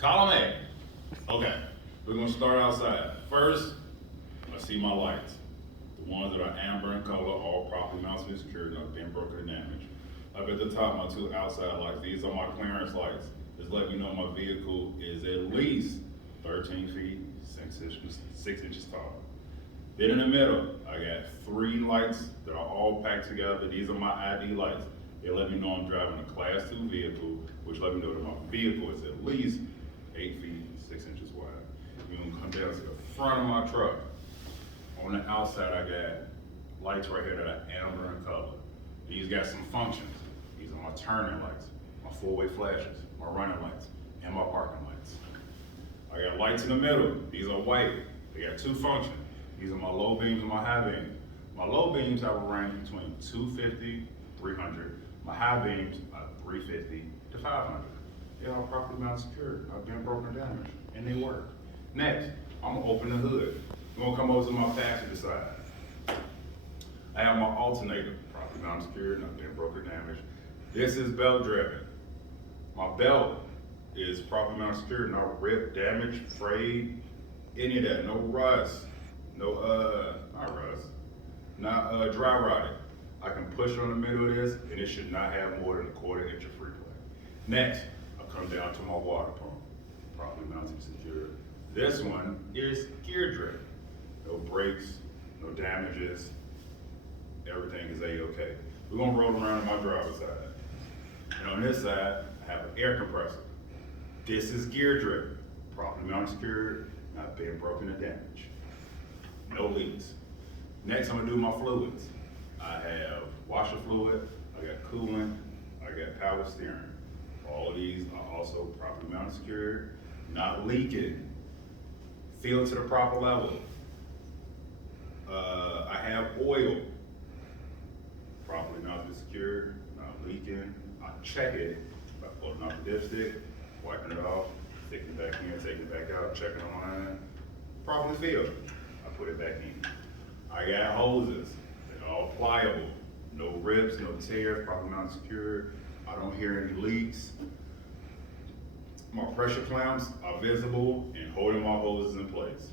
Column A. Okay, we're gonna start outside. First, I see my lights. The ones that are amber in color, all properly mounted and secured, not being broken or damaged. Up at the top, my two outside lights. These are my clearance lights. Just let you know my vehicle is at least 13 feet, 6 inches tall. Then in the middle, I got three lights that are all packed together. These are my ID lights. They let me know I'm driving a Class 2 vehicle, which let me know that my vehicle is at least 8 feet, 6 inches wide. We're gonna come down to the front of my truck. On the outside, I got lights right here that are amber in color. These got some functions. These are my turning lights, my four-way flashes, my running lights, and my parking lights. I got lights in the middle. These are white. They got two functions. These are my low beams and my high beams. My low beams have a range between 250, 300. My high beams are 350 to 500. They're all properly mounted secured, not being broken or damaged, and they work. Next, I'm gonna open the hood. I'm gonna come over to my passenger side. I have my alternator, properly mounted secured, not being broken or damaged. This is belt driven. My belt is properly mounted secured, not ripped, damaged, frayed, any of that. No rust, not dry rotted. I can push on the middle of this, and it should not have more than a quarter-inch of free play. Next, I come down to my water pump, properly mounted and secured. This one is gear driven. No brakes, no damages, everything is A-okay. We're gonna roll around to my driver's side. And on this side, I have an air compressor. This is gear driven, properly mounted secured, not being broken or damaged. No leaks. Next, I'm gonna do my fluids. I have washer fluid, I got coolant, I got power steering. All of these are also properly mounted secured, not leaking, filled to the proper level. I have oil, properly mounted secured, not leaking. I check it by pulling off the dipstick, wiping it off, sticking it back in, taking it back out, checking on line, properly filled. I put it back in. I got hoses, they're all pliable, no rips, no tears, properly mounted secured. I don't hear any leaks. My pressure clamps are visible and holding my hoses in place.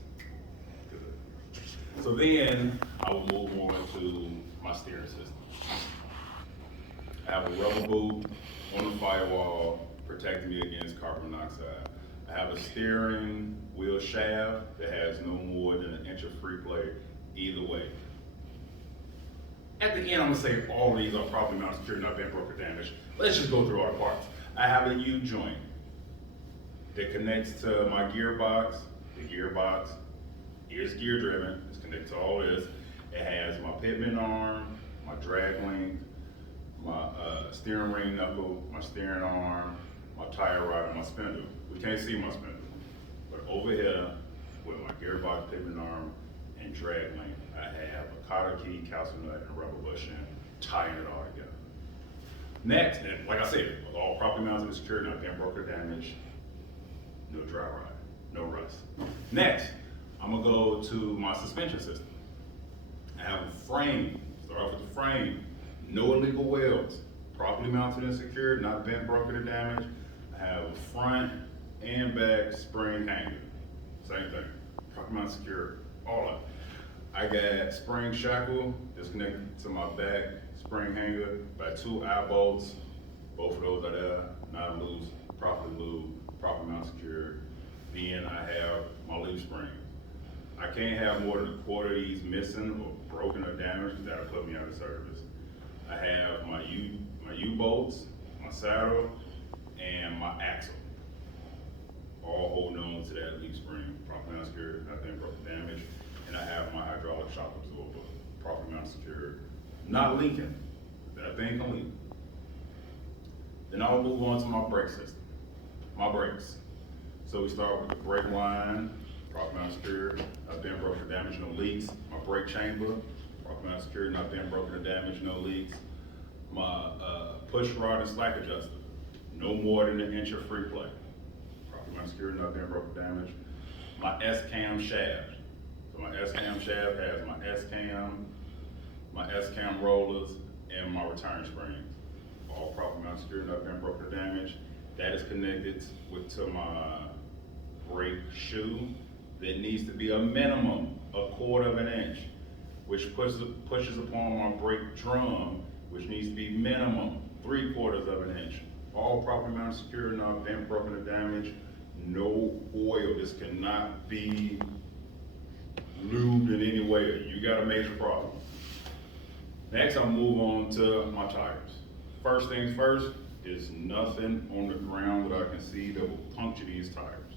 Good. So then I will move on to my steering system. I have a rubber boot on the firewall protecting me against carbon monoxide. I have a steering wheel shaft that has no more than an inch of free play either way. At the end, I'm gonna say all of these are properly mounted secured, not being broken or damaged. Let's just go through all the parts. I have a U-joint that connects to my gearbox. The gearbox is gear driven, it's connected to all this. It has my pitman arm, my drag link, my steering ring knuckle, my steering arm, my tire rod, and my spindle. We can't see my spindle, but over here with my gearbox, pitman arm, and drag link, I have a cotter key, calcium nut, and rubber bushing, tying it all together. Next, and like I said, all properly mounted and secured, not being broken or damaged, no dry rot, no rust. Next, I'm gonna go to my suspension system. I have a frame, start off with the frame, no illegal welds, properly mounted and secured, not bent, broken, or damaged. I have a front and back spring hanger, same thing, properly mounted, secured, all of it. I got spring shackle that's connected to my back spring hanger by two eye bolts. Both of those are there, not loose, properly mounted secured. Then I have my leaf spring. I can't have more than a quarter of these missing or broken or damaged, that'll put me out of service. I have my U-bolts, my saddle, and my axle. All holding on to that leaf spring, properly mounted secured, not being broken or damaged. And I have my hydraulic shock absorber, properly mounted secured, not leaking. That thing can leak. Then I'll move on to my brake system, my brakes. So we start with the brake line, properly mounted secured, not being broken or damaged, no leaks. My brake chamber, properly mounted secured, not being broken or damaged, no leaks. My push rod and slack adjuster, no more than an inch of free play, properly mounted secured, not being broken or damaged. My S-cam shaft. So my S-cam shaft has my S-cam rollers, and my return springs. All properly mounted secured, not being broken or damaged. that is connected to my brake shoe that needs to be a minimum a quarter of an inch, which pushes upon my brake drum, which needs to be minimum 3/4 of an inch. All properly mounted, secure, not bent, broken, or damaged. No oil. This cannot be lubed in any way. You got a major problem. Next, I'll move on to my tires. First things first, there's nothing on the ground that I can see that will puncture these tires.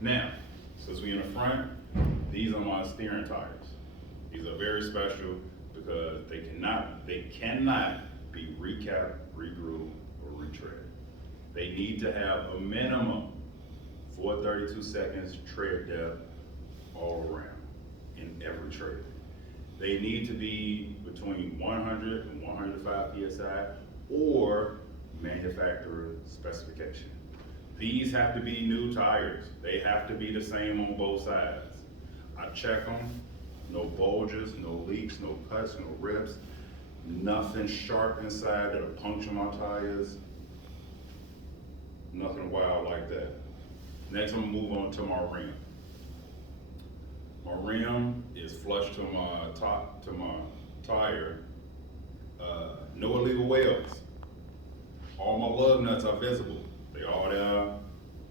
Now, since we in the front, these are my steering tires. These are very special because they cannot be recapped, regrooved, or retreaded. They need to have a minimum 432 seconds tread depth all around in every tread. They need to be between 100 and 105 PSI or manufacturer specification. These have to be new tires. They have to be the same on both sides. I check them, no bulges, no leaks, no cuts, no rips, nothing sharp inside that'll puncture my tires, nothing wild like that. Next, I'm gonna move on to my rim. My rim is flush to my tire. No illegal welds. All my lug nuts are visible. They all there.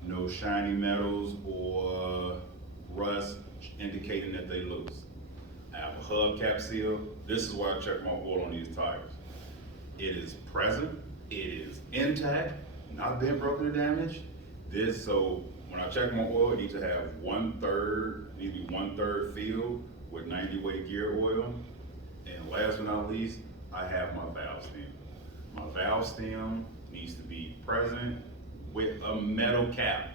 No shiny metals or rust indicating that they loose. I have a hubcap seal. This is why I check my oil on these tires. It is present. It is intact, not been broken or damaged. So when I check my oil, it needs to have 1/3 filled with 90 weight gear oil. And last but not least, I have my valve stem. My valve stem needs to be present with a metal cap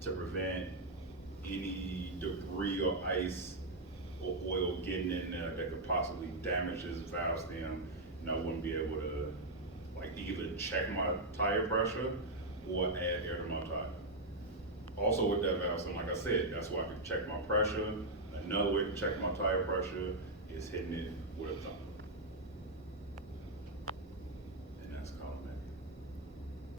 to prevent any debris or ice or oil getting in there that could possibly damage this valve stem, and I wouldn't be able to either check my tire pressure or add air to my tire. Also with that valve stem, like I said, that's why I can check my pressure. Another way to check my tire pressure is hitting it with a thumb. And that's called